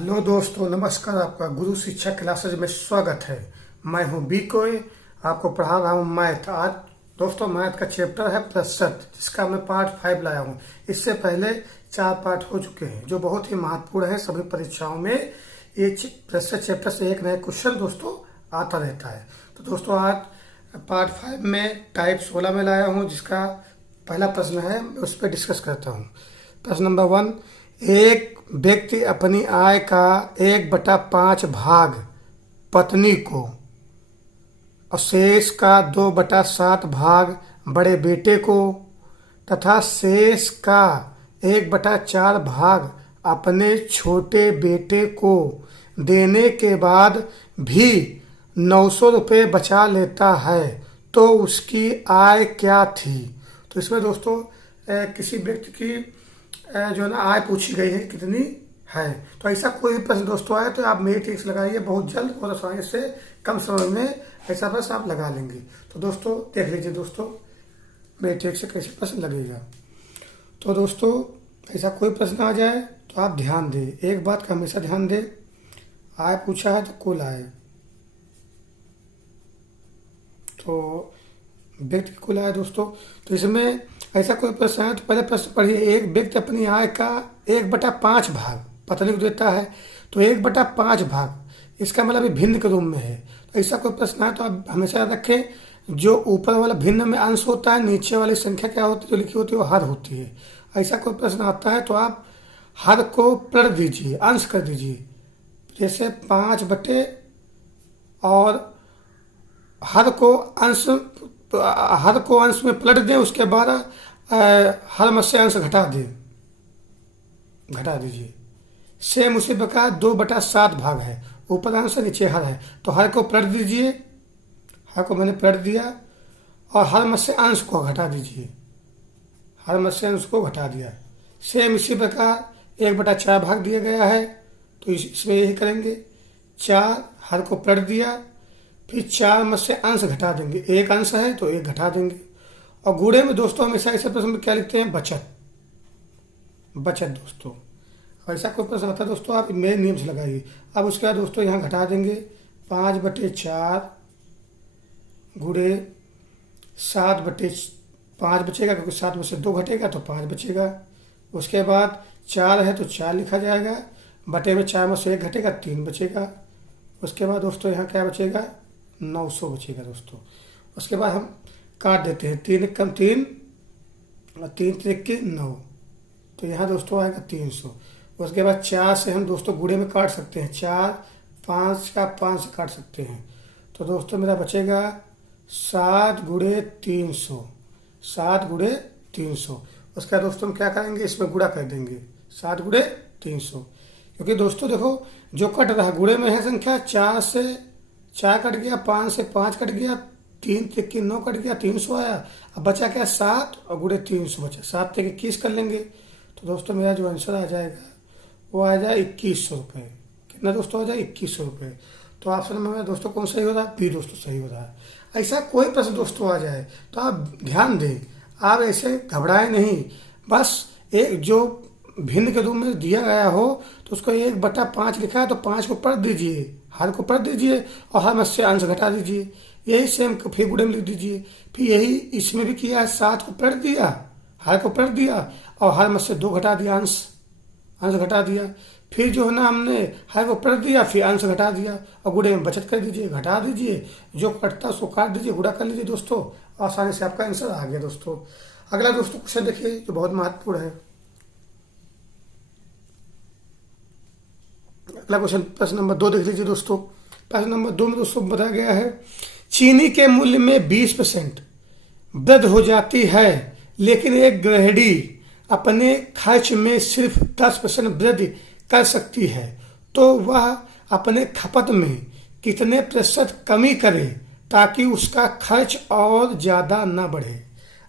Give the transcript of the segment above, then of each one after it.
Hello दोस्तों, नमस्कार। आपका गुरु शिक्षा क्लासेज में स्वागत है। मैं हूं बी कोय, आपको पढ़ा रहा हूं मैथ। आज दोस्तों मैथ का चैप्टर है प्रतिशत, जिसका मैं पार्ट 5 लाया हूं। इससे पहले 4 पार्ट हो चुके हैं जो बहुत ही महत्वपूर्ण है। सभी परीक्षाओं में ये प्रतिशत चैप्टर से एक नया क्वेश्चन दोस्तों आता रहता है। तो दोस्तों आज पार्ट 5 में टाइप 16 में लाया हूँ, जिसका पहला प्रश्न है, मैं उस पर डिस्कस करता हूँ। प्रश्न नंबर 1, एक व्यक्ति अपनी आय का 1/5 भाग पत्नी को और शेष का 2/7 भाग बड़े बेटे को तथा शेष का 1/4 भाग अपने छोटे बेटे को देने के बाद भी 900 रुपये बचा लेता है, तो उसकी आय क्या थी। तो इसमें दोस्तों किसी व्यक्ति की जो है ना आय पूछी गई है कितनी है। तो ऐसा कोई भी प्रश्न दोस्तों आए तो आप मैट्रिक्स लगाइए, बहुत जल्द बहुत आसानी से कम समय में ऐसा प्रश्न आप लगा लेंगे। तो दोस्तों देख लीजिए दोस्तों मैट्रिक्स से कैसे प्रश्न लगेगा। तो दोस्तों ऐसा कोई प्रश्न आ जाए तो आप ध्यान दें, एक बात का हमेशा ध्यान दें। आय पूछा है तो कुल आय, तो व्यक्ति की कुल आय दोस्तों। तो इसमें ऐसा कोई प्रश्न है तो पहले प्रश्न पढ़िए। एक व्यक्ति अपनी आय का 1/5 भाग पत्नी को देता है, तो 1/5 भाग, इसका मतलब भिन्न के रूप में है। तो ऐसा कोई प्रश्न है तो आप हमेशा याद रखें, जो ऊपर वाला भिन्न में अंश होता है, नीचे वाली संख्या क्या होती है जो लिखी होती है वो हर होती है। ऐसा कोई प्रश्न आता है तो आप हर को पलट दीजिए, अंश कर दीजिए। जैसे 5 और हर को अंश में पलट दें, उसके बाद हर में से अंश घटा दीजिए। सेम उसी प्रकार 2/7 भाग है, ऊपर अंश नीचे हर है, तो हर को पलट दीजिए, हर को मैंने पलट दिया और हर में से अंश को घटा दीजिए, हर में से अंश को घटा दिया। सेम इसी प्रकार 1/4 भाग दिया गया है, तो इसमें यही करेंगे। 4 हर को पलट दिया, फिर 4 में से अंश घटा देंगे, एक अंश है तो एक घटा देंगे। और गुणे में दोस्तों हमेशा ऐसे प्रश्न में क्या लिखते हैं, बचत दोस्तों। ऐसा कोई प्रश्न आता है दोस्तों आप मेरे नियम से लगाइए। अब उसके बाद दोस्तों यहाँ घटा देंगे 5/4 गुणे 7/5 बचेगा, क्योंकि 7 में से 2 घटेगा तो 5 बचेगा। उसके बाद 4 है तो 4 लिखा जाएगा, बटे में 4 में से 1 घटेगा, 3 बचेगा। उसके बाद दोस्तों यहाँ क्या बचेगा, 900 बचेगा दोस्तों। उसके बाद हम काट देते हैं, 3 कम 3 और 3 3 के 9, तो यहाँ दोस्तों आएगा 300। उसके बाद 4 से हम दोस्तों गुणे में काट सकते हैं, 4 5 का 5 से काट सकते हैं, तो दोस्तों मेरा बचेगा 7 गुणे 300, 7 गुणे 300। उसके बाद दोस्तों हम क्या करेंगे, इसमें गुणा कर देंगे 7 गुणे 300, क्योंकि दोस्तों देखो जो कट रहा है गुणे में है संख्या, 4 से 4 कट गया, 5 से 5 कट गया, 3 3 के 9 कट गया, 300 आया। अब बचा क्या, 7 और गुणे 300 बचा, 7 से 21 कर लेंगे। तो दोस्तों मेरा जो आंसर आ जाएगा वो आ जाए 2100 रुपये। कितना दोस्तों आ जाए, 2100 रुपये। तो ऑप्शन में मेरा दोस्तों कौन सही हो रहा है, बी दोस्तों सही हो रहा है। ऐसा कोई प्रश्न दोस्तों आ जाए तो आप ध्यान दें, आप ऐसे घबराए नहीं। बस एक जो भिन्न के रूप में दिया गया हो तो उसको 1/5 लिखा है तो 5 को पलट दीजिए, हर को पलट दीजिए और हर में से अंश घटा दीजिए। यही सेम फिर गुणे में लिख दीजिए। फिर यही इसमें भी किया है, 7 को पलट दिया, हर को पलट दिया और हर में से 2 घटा दिया, अंश घटा दिया। फिर जो है ना हमने हर को पलट दिया, फिर अंश घटा दिया और गुणे में बचत कर दीजिए, घटा दीजिए, जो कटता उसको काट दीजिए, गुणा कर लीजिए दोस्तों। आसानी से आपका आंसर आ गया दोस्तों। अगला दोस्तों क्वेश्चन देखिए जो बहुत महत्वपूर्ण है। अगला क्वेश्चन प्रश्न नंबर 2 देख लीजिए दोस्तों। प्रश्न नंबर 2 में दोस्तों बताया गया है, चीनी के मूल्य में 20% वृद्धि हो जाती है, लेकिन एक गृहिणी अपने खर्च में सिर्फ 10% वृद्धि कर सकती है, तो वह अपने खपत में कितने प्रतिशत कमी करे ताकि उसका खर्च और ज़्यादा न बढ़े।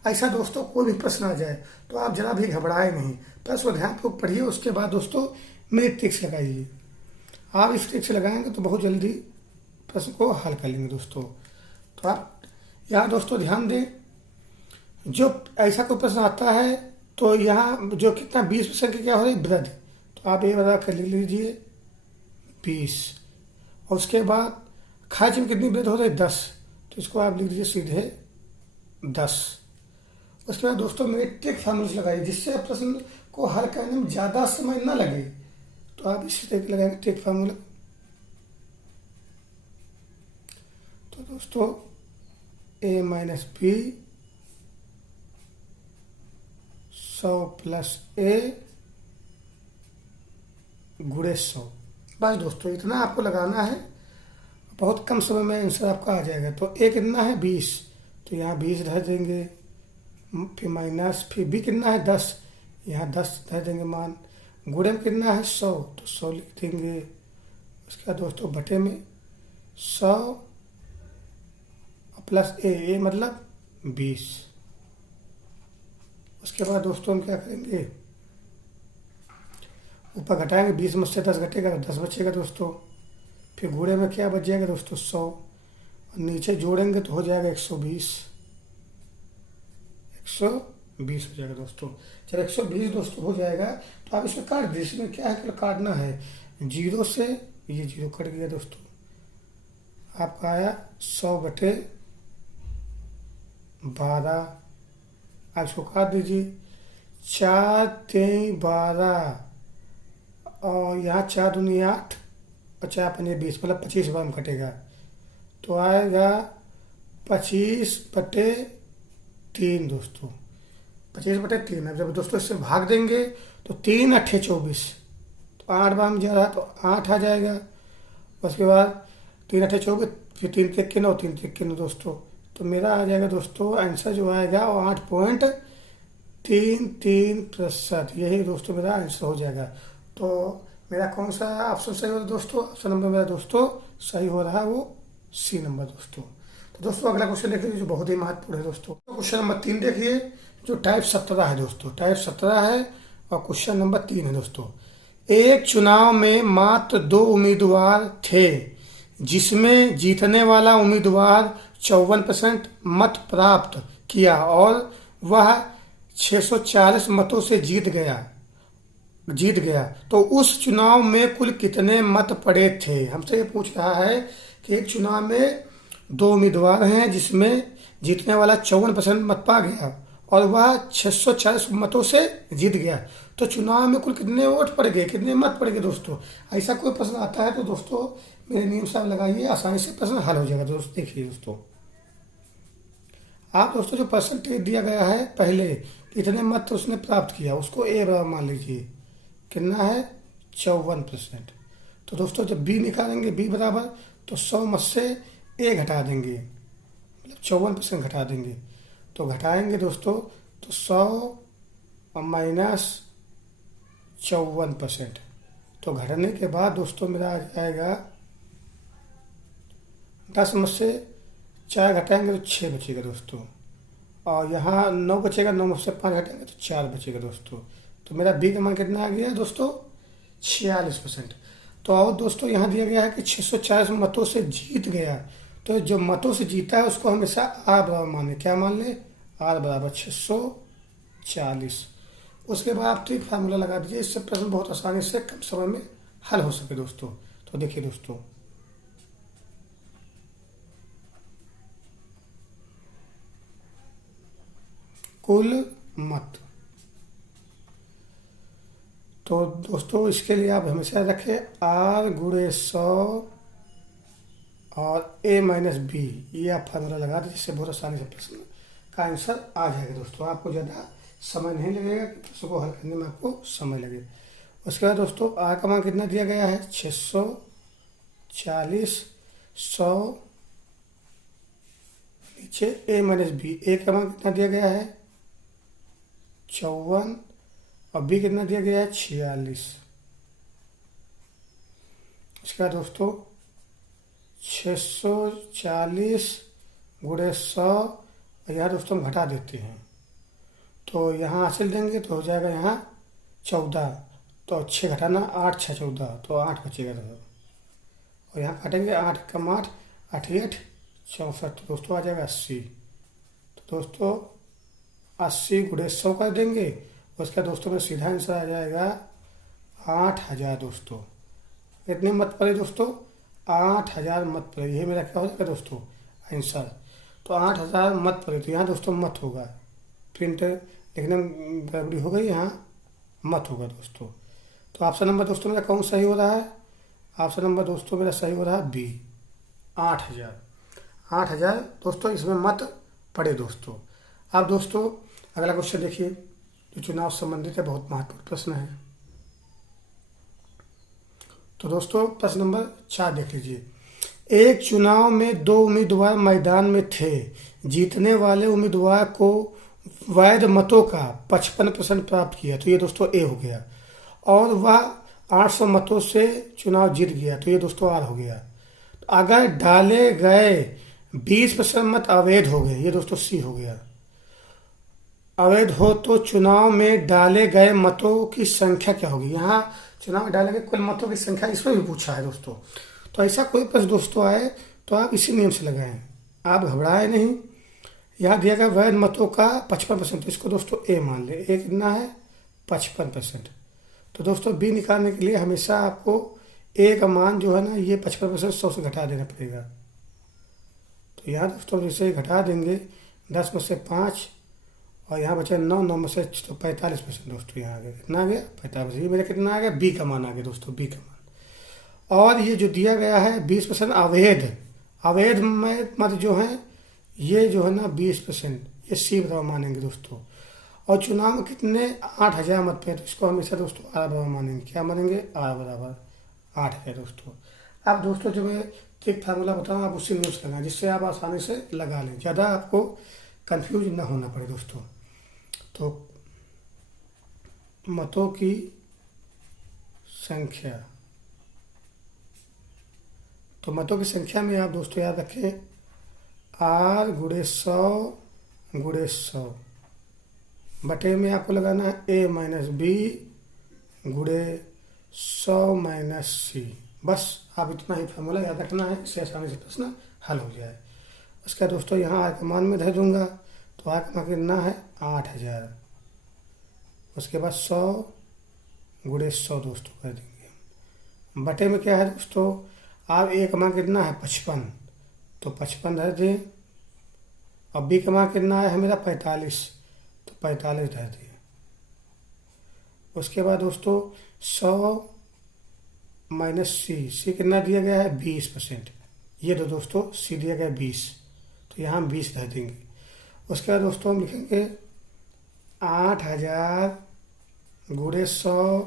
ऐसा दोस्तों कोई भी प्रश्न आ जाए तो आप जरा भी घबराए नहीं, प्रश्न ध्यानपूर्वक पढ़िए। उसके बाद दोस्तों मेरी ट्रिक्स लगाइए। आप इस ट्रिक्स लगाएंगे तो बहुत जल्दी प्रश्न को हल कर लेंगे दोस्तों। तो आप यहाँ दोस्तों ध्यान दें, जो ऐसा कोई प्रश्न आता है तो यहाँ जो कितना 20% की क्या हो रही है, वृद्धि, तो आप ये बता कर लिख लीजिए 20। और उसके बाद खाच में कितनी वृद्धि हो रही है? 10। तो इसको आप लिख दीजिए सीधे 10। उसके बाद दोस्तों मेरे ट्रिक फार्मूला लगाइए जिससे प्रश्न को हल करने में ज़्यादा समय न लगे। तो आप इसी तरीके लगाएंगे ट्रिक फार्मूला। तो दोस्तों a minus B 100 plus a गुणे 100। बस दोस्तों इतना आपको लगाना है, बहुत कम समय में आंसर आपका आ जाएगा। तो a कितना है? 20, तो यहाँ 20 धर देंगे, फिर माइनस, फिर b कितना है? 10, यहाँ 10 धर देंगे मान। गुणे में कितना है? 100, तो 100 लिख देंगे। उसके बाद दोस्तों बटे में 100 प्लस a मतलब 20। उसके बाद दोस्तों हम क्या करेंगे? ऊपर घटाएंगे, 20 में से 10 घटेगा तो 10 बचेगा दोस्तों। फिर गुणे में क्या बच जाएगा दोस्तों? 100। और नीचे जोड़ेंगे तो हो जाएगा 120। 120 हो जाएगा दोस्तों। जब 120 दोस्तों हो जाएगा तो आप इसमें काट दीजिए। इसमें क्या है कि काटना है, 0 से ये 0 कट गया दोस्तों। आपका आया 100 बटे 12। आप इसको काट दीजिए। 4 3 12 और यहाँ 4 दूनी 8 और 4 पंजे 20, मतलब 25 बार में कटेगा। तो आएगा 25 बटे 3 दोस्तों। 25 बटे 3। अब जब दोस्तों इससे भाग देंगे तो 3 8 24, तो 8 बार में जा रहा है तो 8 आ जाएगा। उसके बाद 3 8 24, फिर 3 3 के 9, 3 3 के 9 दोस्तों। तो मेरा आ जाएगा दोस्तों आंसर जो आएगा वो 8.33%। यही दोस्तों मेरा आंसर हो जाएगा। तो मेरा कौन सा ऑप्शन सही हो रहा है दोस्तों? ऑप्शन नंबर मेरा दोस्तों सही हो रहा है वो सी नंबर दोस्तों। तो दोस्तों अगला क्वेश्चन देख लीजिए जो बहुत ही महत्वपूर्ण है दोस्तों। क्वेश्चन नंबर 3 देखिए जो टाइप 17 है दोस्तों। टाइप 17 है और क्वेश्चन नंबर 3 है दोस्तों। एक चुनाव में मात्र 2 उम्मीदवार थे जिसमें जीतने वाला उम्मीदवार 54% मत प्राप्त किया और वह 640 मतों से जीत गया। तो उस चुनाव में कुल कितने मत पड़े थे? हमसे ये पूछ रहा है कि एक चुनाव में 2 उम्मीदवार हैं जिसमें जीतने वाला 54% मत पा गया और वह 640 मतों से जीत गया। तो चुनाव में कुल कितने वोट पड़ गए, कितने मत पड़ गए दोस्तों? ऐसा कोई प्रश्न आता है तो दोस्तों मेरे नियम से आप लगाइए, आसानी से प्रश्न हल हो जाएगा दोस्तों। देखिए दोस्तों, आप दोस्तों जो परसेंटेज दिया गया है पहले कितने मत उसने प्राप्त किया उसको ए बराबर मान लीजिए, कितना है? 54%। तो दोस्तों जब बी निकालेंगे, बी बराबर तो 100 मत से ए घटा देंगे, मतलब 54% घटा देंगे। तो घटाएंगे दोस्तों तो 100 और माइनस 54%। तो घटने के बाद दोस्तों मेरा आ जाएगा 10 में से 4 घटाएंगे तो 6 बचेगा दोस्तों। और यहाँ 9 बचेगा, 9 में से 5 घटाएंगे तो 4 बचेगा दोस्तों। तो मेरा बी का मान कितना आ गया दोस्तों? 46%। तो और दोस्तों यहाँ दिया गया है कि 640 मतों से जीत गया। तो जो मतों से जीता है उसको हमेशा आर बराबर माने। क्या मान ले? आर बराबर 640। उसके बाद आप ट्रिक फार्मूला लगा दीजिए, इससे प्रश्न बहुत आसानी से कम समय में हल हो सके दोस्तों। तो देखिए दोस्तों, कुल मत। तो दोस्तों इसके लिए आप हमेशा रखें आर गुणे 100 और ए माइनस बी, ये आप फार्मूला लगा दें जिससे बहुत आसानी से प्रश्न का आंसर आ जाएगा दोस्तों। आपको ज़्यादा समय नहीं लगेगा कि प्रश्न को हल करने में आपको समय लगे। उसके बाद दोस्तों आर का मान कितना दिया गया है? 640, 100 नीचे ए माइनस बी। ए का मान कितना दिया गया है? 54 और बी कितना दिया गया है? 46। इसका दोस्तों 640 गुणे 100 और यहाँ दोस्तों हम घटा देते हैं तो यहाँ हासिल देंगे तो हो जाएगा यहाँ 14। तो 6 घटाना 8 6 14, तो 8 बचेगा दोस्तों। और यहाँ काटेंगे 8 कम 8 8 8 64, तो दोस्तों आ जाएगा 80। तो दोस्तों 80 गुणे 100 कर देंगे, उसका दोस्तों में सीधा आंसर आ जाएगा 8000 दोस्तों। कितने मत पड़े दोस्तों? 8,000 मत पड़े। ये मेरा क्या हो जाएगा दोस्तों? आंसर। तो 8,000 मत पड़े, तो यहाँ दोस्तों मत होगा, प्रिंट लिखने में गड़बड़ी हो गई, यहाँ मत होगा दोस्तों। तो ऑप्शन नंबर दोस्तों मेरा कौन सही हो रहा है? ऑप्शन नंबर दोस्तों मेरा सही हो रहा है बी, 8,000। 8,000 दोस्तों इसमें मत पड़े दोस्तों। अब दोस्तों अगला क्वेश्चन देखिए, जो चुनाव संबंधित है, बहुत महत्वपूर्ण प्रश्न है। तो दोस्तों प्रश्न नंबर 4 देख लीजिए। एक चुनाव में 2 उम्मीदवार मैदान में थे। जीतने वाले उम्मीदवार को वैध मतों का 55% प्राप्त किया, तो ये दोस्तों ए हो गया। और वह 800 मतों से चुनाव जीत गया, तो ये दोस्तों आर हो गया। अगर डाले गए 20% मत अवैध हो गए, ये दोस्तों सी हो गया। अवैध हो तो चुनाव में डाले गए मतों की संख्या क्या होगी? यहाँ चुनाव में डाले गए कुल मतों की संख्या इसमें भी पूछा है दोस्तों। तो ऐसा कोई प्रश्न दोस्तों आए तो आप इसी नियम से लगाएं, आप घबराए नहीं। यहाँ दिया गया वैध मतों का 55%, तो इसको दोस्तों ए मान ले। ए कितना है? 55%। तो दोस्तों बी निकालने के लिए हमेशा आपको ए का मान जो है ना, ये 55% 100 से घटा देना पड़ेगा। तो यहाँ दोस्तों जैसे घटा देंगे, 10 में से 5 और यहाँ बचे 9, 9 में से तो 45% दोस्तों यहाँ आ गया। कितना आ गया? 45। ये मेरा कितना आ गया? बी का मान आ गया दोस्तों, बी का मान। और ये जो दिया गया है 20% अवैध, अवैध में मत जो है ये जो है ना 20%, ये सी बराबर मानेंगे दोस्तों। और चुनाव में कितने? 8,000 मत पे, तो इसको हमेशा दोस्तों आर बराबर मानेंगे। क्या मानेंगे? आर बराबर 8,000 दोस्तों। अब दोस्तों जो मैं एक फार्मूला बताऊँ, आप उसी नियम से लगाएं, जिससे आप आसानी से लगा लें, ज़्यादा आपको कंफ्यूज ना होना पड़े दोस्तों। तो मतों की संख्या, तो मतों की संख्या में आप दोस्तों याद रखें आर गुणे 100 बटे में आपको लगाना है ए माइनस बी गुणे 100 माइनस सी। बस आप इतना ही फार्मूला याद रखना है, इससे आसानी से प्रश्न हल हो जाए। उसका दोस्तों यहाँ आर का मान में धर दूंगा, तो आर का मान कितना है? 8,000। उसके बाद 100 गुणे 100 दोस्तों कर देंगे। बटे में क्या है दोस्तों? आप ए का मान कितना है? 55, तो 55 धर दें। अब बी का मान कितना है मेरा? 45, तो 45 धर दें। उसके बाद दोस्तों 100 माइनस सी, सी कितना दिया गया है? 20%। ये दो दोस्तों सी दिया गया 20, तो यहाँ 20 धर देंगे। उसके बाद दोस्तों हम लिखेंगे 8,000 गुणे 100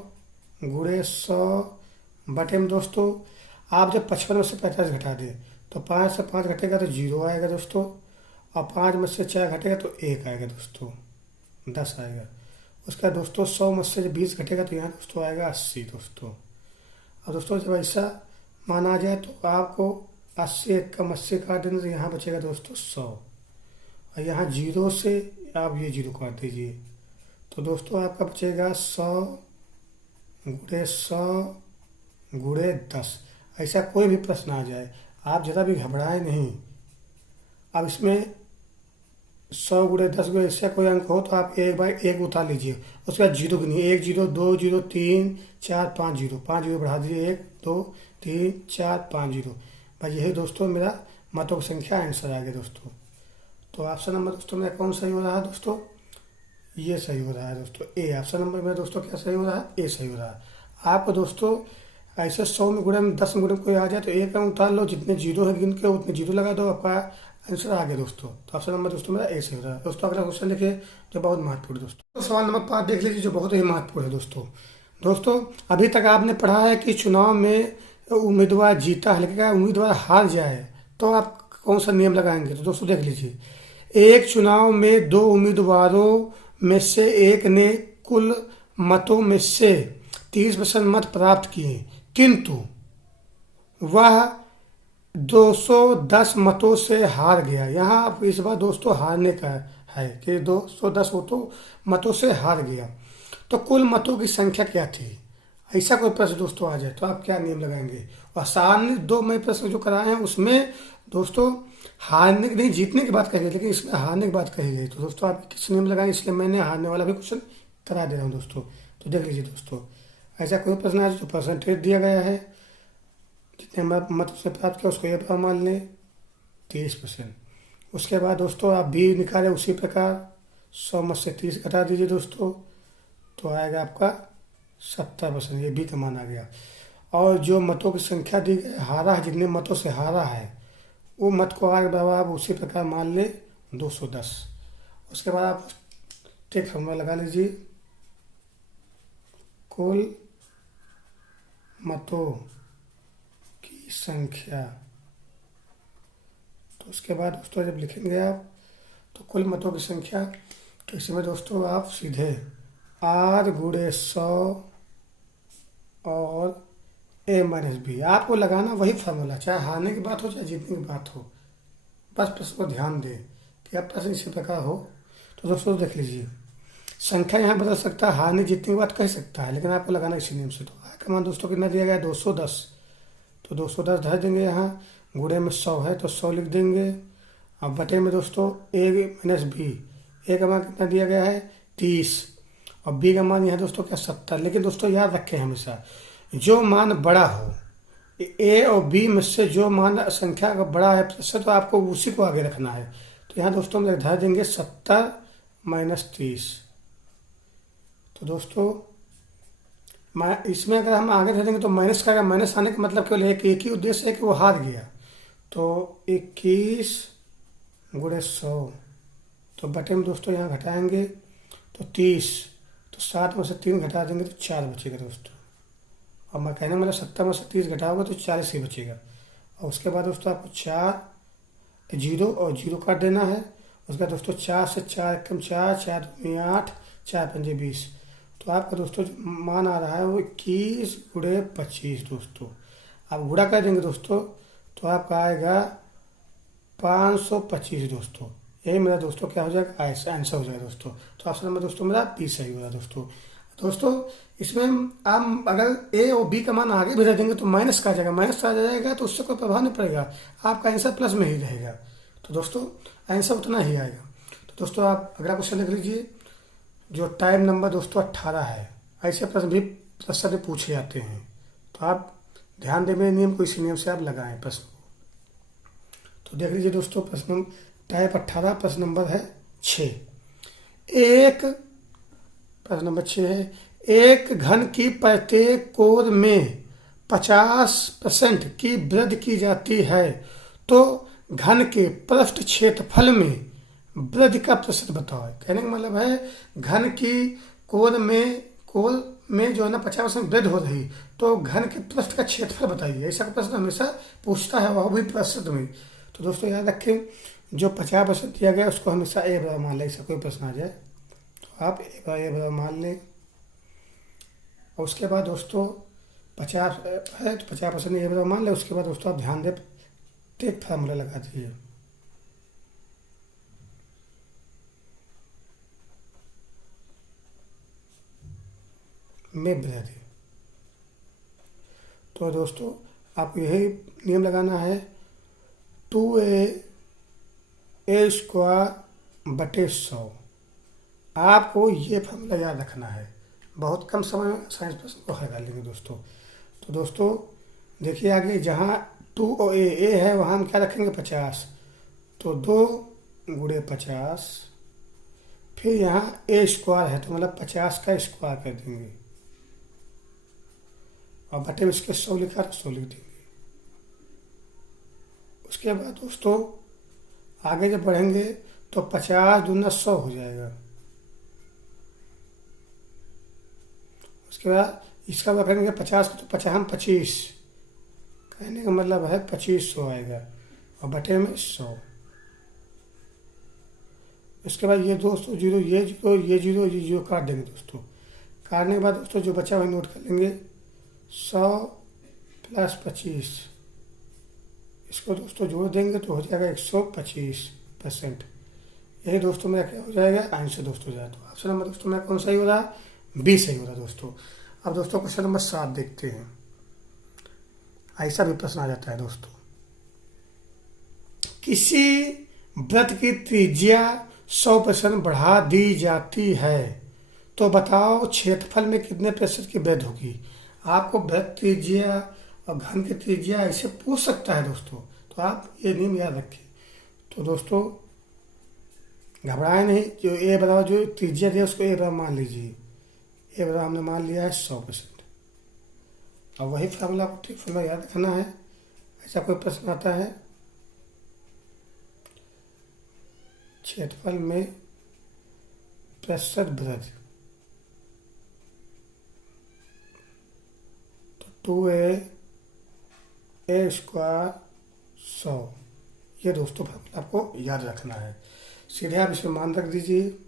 बटे में दोस्तों आप जब 55 में से 45 घटा दें, तो 5 से 5 घटेगा तो 0 आएगा दोस्तों, और 5 में से 4 घटेगा तो 1 आएगा दोस्तों, 10 आएगा। उसका दोस्तों 100 में से 20 घटेगा तो यहाँ दोस्तों आएगा 80 दोस्तों। और दोस्तों जब ऐसा माना जाए तो आपको 80 एक कम 80 काट देना, तो यहाँ बचेगा दोस्तों 100, और यहाँ 0 से आप ये 0 काट दीजिए, तो दोस्तों आपका बचेगा 100 गुणे 10। ऐसा कोई भी प्रश्न आ जाए आप ज़रा भी घबराए नहीं। अब इसमें 100 गुणे 10 गुणे इससे कोई अंक हो तो आप एक बार एक उतार लीजिए, उसके बाद 0 गिनिए, 1 0 2 0 3 4 5 0, 5 0 बढ़ा दीजिए, 1 2 3 4 5 0। बस यही दोस्तों मेरा मतों की संख्या आंसर आ गया दोस्तों। तो ऑप्शन नंबर दोस्तों मेरा कौन सही हो रहा है दोस्तों? ये सही हो रहा है दोस्तों, ए। ऑप्शन नंबर में दोस्तों क्या सही हो रहा है? ए सही हो रहा है। आपको दोस्तों ऐसे 100 में गुणे में 10 में गुणे में कोई आ जाए तो एक अंक उतार लो, जितने 0 है गिन के उतने 0 लगा दो, आपका आंसर आ गया दोस्तों। तो ऑप्शन नंबर दोस्तों मेरा ए सही हो रहा है दोस्तों। अगला क्वेश्चन देखिए जो बहुत महत्वपूर्ण है दोस्तों, तो सवाल नंबर 5 देख लीजिए, जो बहुत ही महत्वपूर्ण है दोस्तों। अभी तक आपने पढ़ा है कि चुनाव में उम्मीदवार जीता है, लेकिन उम्मीदवार हार जाए तो आप कौन सा नियम लगाएंगे? तो दोस्तों देख लीजिए, एक चुनाव में 2 उम्मीदवारों में से एक ने कुल मतों में से 30% मत प्राप्त किए, किंतु वह 210 मतों से हार गया। यहाँ इस बार दोस्तों हारने का है कि 210 मतों से हार गया, तो कुल मतों की संख्या क्या थी? ऐसा कोई प्रश्न दोस्तों आ जाए तो आप क्या नियम लगाएंगे? और सामने 2 मैं प्रश्न जो कराए हैं उसमें दोस्तों हारने नहीं, जीतने की बात कही गई, लेकिन इसमें हारने की बात कही गई। तो दोस्तों आप किस नियम लगाएंगे? इसलिए मैंने हारने वाला भी क्वेश्चन करा दे रहा हूँ दोस्तों। तो देख लीजिए दोस्तों, ऐसा कोई प्रश्न है जो परसेंटेज दिया गया है, नंबर मत से प्राप्त किया उसको ए बराबर मान लें 30%। उसके बाद दोस्तों आप बी निकालें उसी प्रकार 100 मत से 30 घटा दीजिए दोस्तों, तो आएगा आपका 70%। ये बी का मान आ गया। और जो मतों की संख्या दी गई हारा है, जितने मतों से हारा है वो मत को आगे बराबर आप उसी प्रकार मान लें 210। उसके बाद आप ठीक फॉर्मूला लगा लीजिए, कुल मतों की संख्या। तो उसके बाद दोस्तों जब लिखेंगे आप तो कुल मतों की संख्या, तो इसमें दोस्तों आप सीधे आर गुणे 100 और ए माइनस बी आपको लगाना वही फार्मूला, चाहे हारने की बात हो चाहे जीतने की बात हो, बस प्रश्न को ध्यान दें कि अब प्रश्न इसी प्रकार हो। तो दोस्तों देख लीजिए, संख्या यहाँ बदल सकता है, हारने जीतने की बात कह सकता है, लेकिन आपको लगाना इसी नियम से। तो आय का मान दोस्तों कितना दिया गया है 210, तो 210 धर देंगे यहाँ, गुणे में 100 है तो 100 लिख देंगे। अब बटे में दोस्तों ए माइनस बी, ए का मान कितना दिया गया है 30 और बी का मान यहाँ दोस्तों क्या 70। लेकिन दोस्तों याद रखें हमेशा जो मान बड़ा हो, ए और बी में से जो मान संख्या का बड़ा है प्रतिशत, तो आपको उसी को आगे रखना है। तो यहाँ दोस्तों हम धर देंगे 70 माइनस 30। तो दोस्तों इसमें अगर हम आगे धर देंगे तो माइनस का, माइनस आने का मतलब केवल एक ही उद्देश्य है कि वो हार गया। तो 21 गुणे 100, तो बटे में दोस्तों यहाँ घटाएंगे तो 30, तो 7 में से 3 घटा देंगे तो 4 बचेगा दोस्तों। और मैं कहने मतलब 70 में से 30 घटाओगे तो 40 ही बचेगा। और उसके बाद दोस्तों आपको 4 जीरो और जीरो काट देना है। उसके बाद दोस्तों 4 से 4 कम 4, 4 दूनी 8, 4 पंजे 20। तो आपका दोस्तों जो मान आ रहा है वो 21 गुणे 25 दोस्तों। आप गुणा कर देंगे दोस्तों तो आपका आएगा 525 दोस्तों। यही मेरा दोस्तों क्या हो जाएगा आंसर हो जाएगा दोस्तों। तो ऑप्शन नंबर दोस्तों मेरा बी सही होगा दोस्तों। दोस्तों इसमें आप अगर ए और बी का मान आगे भी रह देंगे तो माइनस का आ जाएगा, माइनस का आ जाएगा तो उससे कोई प्रभाव नहीं पड़ेगा, आपका आंसर प्लस में ही रहेगा। तो दोस्तों आंसर उतना ही आएगा। तो दोस्तों आप अगला क्वेश्चन लिख लीजिए, जो टाइम नंबर दोस्तों 18 है। ऐसे प्रश्न भी प्रश्न में पूछे जाते हैं, तो आप ध्यान दें मेरे नियम को, इसी नियम से आप लगाएं प्रश्न को। तो देख लीजिए दोस्तों, प्रश्न टाइप 18 प्रश्न नंबर है 6। प्रश्न नंबर 6 है, एक घन की प्रत्येक कोर में 50% की वृद्धि की जाती है, तो घन के पृष्ठ क्षेत्रफल में वृद्धि का प्रतिशत बताओ। कहने का मतलब है घन की कोर में जो है ना 50% वृद्धि हो रही, तो घन के पृष्ठ का क्षेत्रफल बताइए। ऐसा प्रश्न हमेशा पूछता है, वह भी प्रतिशत में। तो दोस्तों याद रखें, जो 50% दिया गया उसको हमेशा ए बराबर मान लें। ऐसा कोई प्रश्न आ जाए तो आप ए बराबर मान लें। और उसके बाद दोस्तों 50 है तो 50% ए बराबर मान लें। उसके बाद दोस्तों आप ध्यान दें, एक फार्मूला लगा दीजिए, में वृद्धि। तो दोस्तों आपको यही नियम लगाना है, 2a² बटे 100। आपको ये फार्मूला याद रखना है, बहुत कम समय में साइंस प्रश्न को हल कर लेंगे दोस्तों। तो दोस्तों देखिए आगे, जहाँ 2 और ए है वहाँ हम क्या रखेंगे 50, तो 2 गुणे 50, फिर यहाँ a² है तो मतलब 50 का स्क्वायर कर देंगे और बटे में इसके 100 लिखा तो 100 लिख देंगे। उसके बाद दोस्तों आगे जब बढ़ेंगे तो 50 दूना 100 हो जाएगा। उसके बाद इसका रखेंगे 50 तो 50 25, कहने का मतलब है 2500 आएगा और बटे में 100। उसके बाद ये दोस्तों जीरो, ये जीरो, ये जीरो, ये जीरो काट देंगे दोस्तों। काटने के बाद दोस्तों जो बचा वही नोट कर लेंगे, 100 + 25, इसको दोस्तों जोड़ देंगे तो हो जाएगा 125%। यही दोस्तों मेरा क्या हो जाएगा आंसर दोस्तों हो जाएगा। तो ऑप्शन नंबर दोस्तों मेरा कौन सही हो रहा, बी सही हो रहा दोस्तों। अब दोस्तों क्वेश्चन नंबर 7 देखते हैं। ऐसा भी प्रश्न आ जाता है दोस्तों, किसी वृत्त की त्रिज्या 100% बढ़ा दी जाती है, तो बताओ क्षेत्रफल में कितने प्रतिशत की वृद्धि होगी। आपको वृत्त त्रिज्या और घन की त्रिज्या ऐसे पूछ सकता है दोस्तों, तो आप ये नियम याद रखें। तो दोस्तों घबराए नहीं, जो ए बराबर जो त्रिज्या दिया उसको ए बराबर मान लीजिए। ए बराबर हमने मान लिया है 100%। और वही फार्मूला आपको ठीक फार्मूला याद रखना है। ऐसा कोई प्रश्न आता है, क्षेत्रफल में प्रतिशत वृद्धि, तो 2a स्क्वायर 100, ये दोस्तों फार्मूला आपको याद रखना है। सीधे आप इसमें मान रख दीजिए।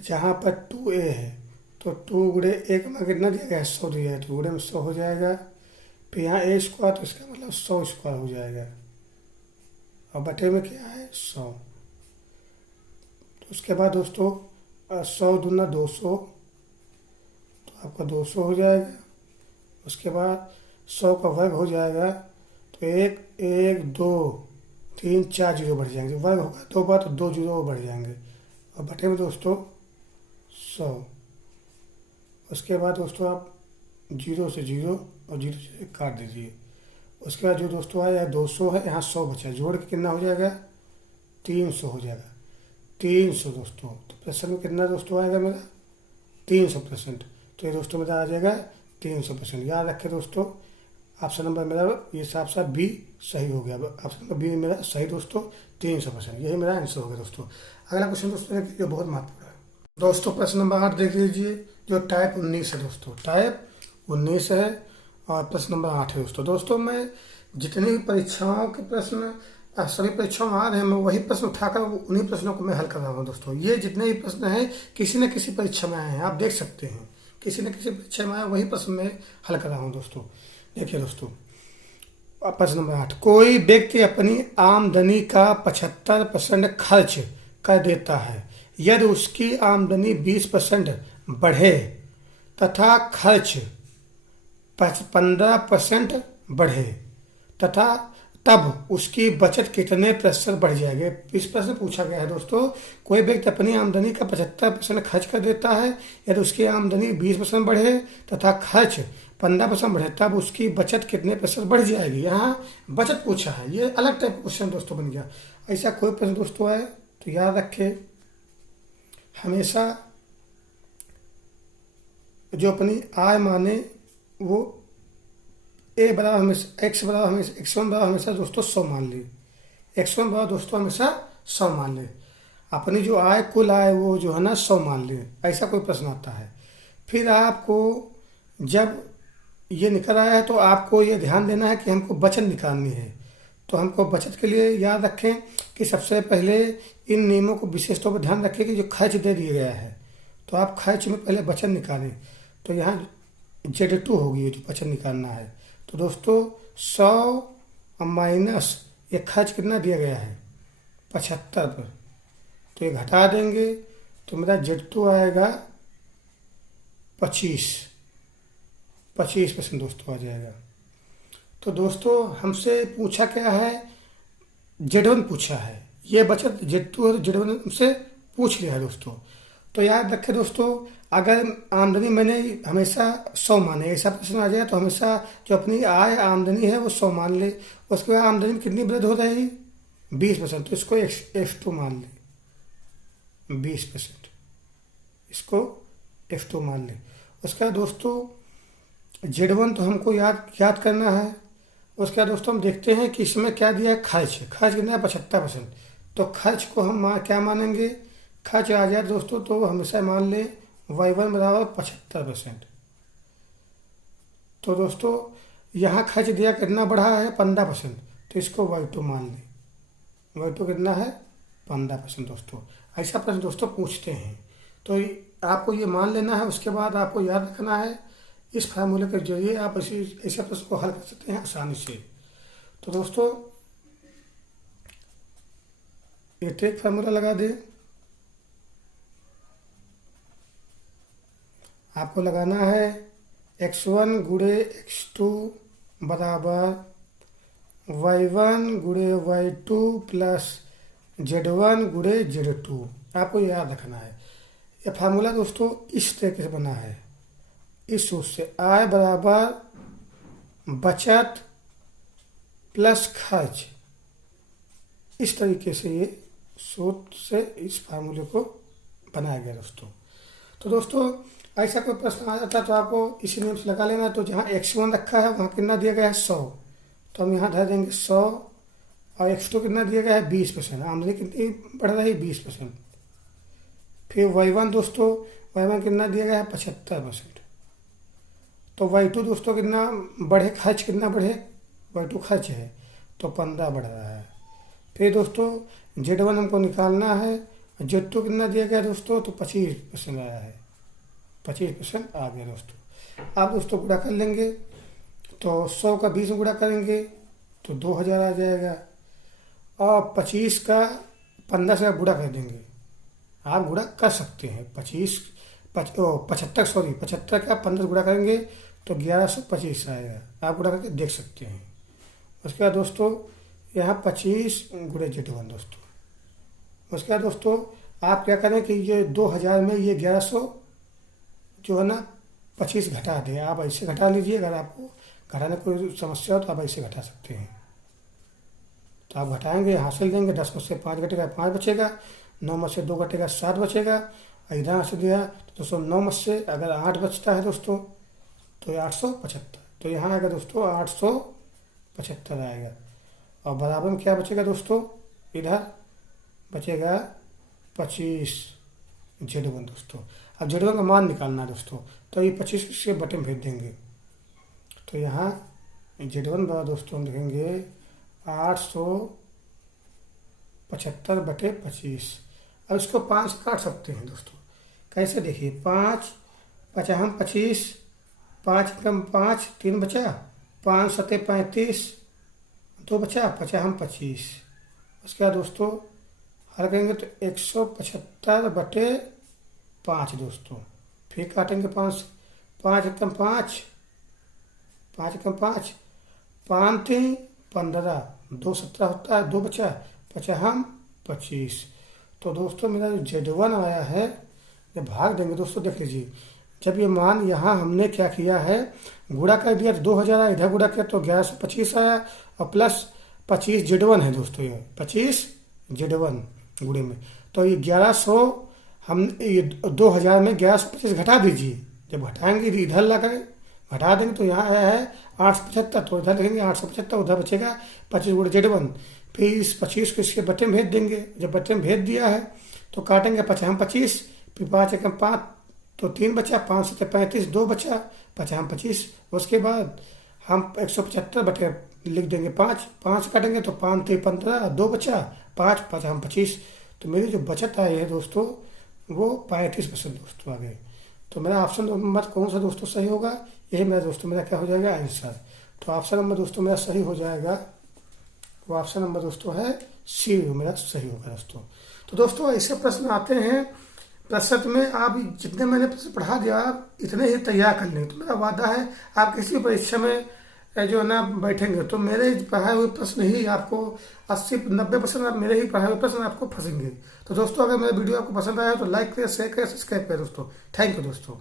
जहाँ पर 2a है तो 2 गुणे एक में कितना दिया गया है, 100 दिया है, तो गुणे में 100 हो जाएगा। फिर यहाँ a स्क्वायर, तो इसका मतलब 100 स्क्वायर हो जाएगा, और बटे में क्या है 100। तो उसके बाद दोस्तों 100 दूना 200, तो आपका 200 हो जाएगा। उसके बाद 100 का वर्ग हो जाएगा, तो 1 1 2 3 4 जीरो बढ़ जाएंगे। वर्ग होगा 2 बार तो 2 जीरो बढ़ जाएंगे, और बटे में दोस्तों 100। उसके बाद दोस्तों आप 0 से 0 और 0 से 1 काट दीजिए। उसके बाद जो दोस्तों आया 200 है, यहाँ 100 बचा, जोड़ के कितना हो जाएगा 300 हो जाएगा। 300 दोस्तों, तो प्रश्न में कितना दोस्तों आएगा मेरा 300%। तो ये दोस्तों मेरा आ जाएगा 300%। याद रखें दोस्तों, ऑप्शन नंबर मेरा ये साफ साफ बी सही हो गया। ऑप्शन नंबर बी मेरा सही दोस्तों, 300%, यही मेरा आंसर हो गया दोस्तों। अगला क्वेश्चन दोस्तों जो बहुत महत्वपूर्ण है दोस्तों, प्रश्न नंबर 8 देख लीजिए, जो टाइप 19 है दोस्तों, टाइप 19 है और प्रश्न नंबर 8 है दोस्तों। मैं जितनी भी परीक्षाओं के प्रश्न सभी परीक्षाओं में आ रहे हैं, मैं वही प्रश्न उठाकर उन्हीं प्रश्नों को मैं हल कर रहा हूँ दोस्तों। ये जितने भी प्रश्न हैं किसी न किसी परीक्षा में आए हैं, आप देख सकते हैं, किसी न किसी परीक्षा में आए वही प्रश्न मैं हल कर रहा हूँ दोस्तों। देखिए दोस्तों, प्रश्न नंबर 8, कोई व्यक्ति अपनी आमदनी का 75% खर्च कर देता है। यदि उसकी आमदनी 20% बढ़े तथा खर्च 15% बढ़े तथा तब उसकी बचत कितने प्रतिशत बढ़ जाएगी। इस प्रश्न पूछा गया है दोस्तों, कोई व्यक्ति अपनी आमदनी का 75% खर्च कर देता है। यदि उसकी आमदनी 20% बढ़े तथा खर्च 15% बढ़े तब उसकी बचत कितने प्रतिशत बढ़ जाएगी। यहाँ बचत पूछा है, ये अलग टाइप का क्वेश्चन दोस्तों बन गया। ऐसा कोई प्रश्न दोस्तों आए तो याद रखें, हमेशा जो अपनी आय माने वो ए बराबर हमेशा एक्स बराबर हमेशा x1 बराबर हमेशा दोस्तों 100 मान ली। x1 बराबर दोस्तों हमेशा 100 मान ले। अपनी जो आय कुल आय वो जो है ना 100 मान ले। ऐसा कोई प्रश्न आता है, फिर आपको जब ये निकल आया है तो आपको ये ध्यान देना है कि हमको बचत निकालनी है। तो हमको बचत के लिए याद रखें कि सबसे पहले इन नियमों को विशेष तौर पर ध्यान रखें कि जो खर्च दे दिया गया है तो आप खर्च में पहले बचत निकालें। तो यहाँ Z2 होगी जो बचत निकालना है। तो दोस्तों 100 माइनस ये खर्च कितना दिया गया है 75 पर, तो ये घटा देंगे तो मेरा Z2 आएगा 25% दोस्तों आ जाएगा। तो दोस्तों हमसे पूछा क्या है, Z1 पूछा है, ये बचत Z2 और Z1 हमसे पूछ लिया है दोस्तों। तो याद रखें दोस्तों, अगर आमदनी मैंने हमेशा 100 माने, ऐसा प्रश्न आ जाए तो हमेशा जो अपनी आय आमदनी है वो 100 मान ले। उसके बाद आमदनी में कितनी वृद्धि हो जाएगी 20%, तो इसको x2 मान ले 20%, इसको x2 मान ले। उसके बाद दोस्तों Z1 तो हमको याद करना है। उसके बाद दोस्तों हम देखते हैं कि इसमें क्या दिया है, खर्च कितना है 75%। तो खर्च को हम क्या मानेंगे, खर्च आ जाए दोस्तों तो हमेशा मान ले y1 बराबर 75%। तो दोस्तों यहाँ खर्च दिया कितना बढ़ा है 15%, तो इसको y2 मान ले। y2 कितना है 15% दोस्तों। ऐसा प्रश्न दोस्तों पूछते हैं तो आपको ये मान लेना है। उसके बाद आपको याद रखना है, इस फार्मूले के जरिए आप ऐसे प्रश्न को हल कर सकते हैं आसानी से। तो दोस्तों ये एक फार्मूला लगा दें, आपको लगाना है x1 गुणे x2 बराबर y1 गुणे y2 प्लस z1 गुणे z2। आपको याद रखना है ये फार्मूला दोस्तों इस तरीके से बना है, इस सूत्र से आय बराबर बचत प्लस खर्च, इस तरीके से ये सूत्र से इस फार्मूले को बनाया गया दोस्तों। तो दोस्तों ऐसा कोई प्रश्न आ जाता है तो आपको इसी नियम से लगा लेना है। तो जहाँ x1 रखा है वहाँ कितना दिया गया है 100, तो हम यहाँ धर देंगे 100, और x2 कितना दिया गया है 20%, आमदनी कितनी बढ़ रही 20%। फिर y1 दोस्तों, y1 कितना दिया गया है 75%। तो y2 दोस्तों कितना बढ़े, खर्च कितना बढ़े, y2 खर्च है तो 15 बढ़ रहा है। फिर दोस्तों z1 हमको निकालना है, z2 कितना दिया गया दोस्तों, तो 25% आया है, 25% आ गया दोस्तों। आप दोस्तों गुणा कर लेंगे तो 100 का 20 में गुणा करेंगे तो 2000 आ जाएगा, और 25 का 15 से गुणा कर देंगे, आप गुणा कर सकते हैं। 75 का 15 गुणा करेंगे तो 1125 आएगा, आप गुणा करके देख सकते हैं। उसके बाद दोस्तों यहाँ 25 गुणे Z1 दोस्तों। उसके बाद दोस्तों आप क्या करें कि ये 2000 में ये 1100 जो है ना 25 घटा दें, आप ऐसे घटा लीजिए। अगर आपको घटाने कोई समस्या हो तो आप ऐसे घटा सकते हैं। तो आप घटाएंगे, हासिल देंगे, 10 में से 5 घटेगा 5 बचेगा, 9 में से 2 घटेगा 7 बचेगा। इधर से दिया तो दोस्तों 9 में से अगर 8 बचता है दोस्तों तो ये 875, तो यहाँ आएगा दोस्तों 875 आएगा। और बराबर में क्या बचेगा दोस्तों, इधर बचेगा 25 Z1 दोस्तों। अब Z1 का मान निकालना है दोस्तों, तो ये 25 से बटे में भेज देंगे। तो यहाँ Z1 बराबर दोस्तों हम लिखेंगे 875 बटे 25। अब इसको 5 से काट सकते हैं दोस्तों। कैसे देखिए, 5 पचास 25, 5 कम 5 3 बचा, 5 सते 35 2 बचा, 50 25। उसके बाद दोस्तों हल करेंगे तो 175 बटे 5 दोस्तों। फिर काटेंगे 5, 5 कम 5, 5 कम 5, 5 3 15, 2 17 होता है, 2 बचा, 50 25। तो दोस्तों मेरा जो Z1 आया है, जब भाग देंगे दोस्तों देख लीजिए, जब ये मान यहाँ हमने क्या किया है गुणा कर दिया तो 2000 आया, इधर गुणा किया तो 1125 आया, और प्लस 25 Z1 है दोस्तों, ये 25 Z1 गुणे में, तो ये 1100 हम ये 2000 में 1125 घटा दीजिए। जब घटाएंगे इधर ला कर घटा देंगे तो यहाँ आया है 875, तो इधर लिखेंगे 875, उधर बचेगा 25 गुणे Z1। फिर इस 25 को इसके बटे में भेज देंगे। जब बटे में भेज दिया है तो काटेंगे 50 25, फिर 5 एकम 5 तो 3 बचा, 5 सते 35 2 बचा, 50 25। उसके बाद हम 175 बटे लिख देंगे 5, 5 काटेंगे तो 5 3 15, 2 बचा, 5 50 25। तो मेरी जो बचत आई है दोस्तों वो 35% दोस्तों आ गए। तो मेरा ऑप्शन नंबर कौन सा दोस्तों सही होगा, यही मेरा दोस्तों मेरा क्या हो जाएगा आंसर। तो ऑप्शन नंबर दोस्तों मेरा सही हो जाएगा, वो ऑप्शन नंबर दोस्तों है सी मेरा सही होगा दोस्तों। तो दोस्तों ऐसे प्रश्न आते हैं प्रश्न में, आप जितने मैंने प्रश्न पढ़ा दिया आप इतने ही तैयार कर लें। तो मेरा वादा है आप किसी भी परीक्षा में जो है ना बैठेंगे तो मेरे पढ़ाए हुए प्रश्न ही आपको 80-90% आप मेरे ही पढ़ाए हुए प्रश्न आपको फंसेंगे। तो दोस्तों अगर मेरा वीडियो आपको पसंद आया तो लाइक करें, शेयर करें, सब्सक्राइब करें दोस्तों। थैंक यू दोस्तों।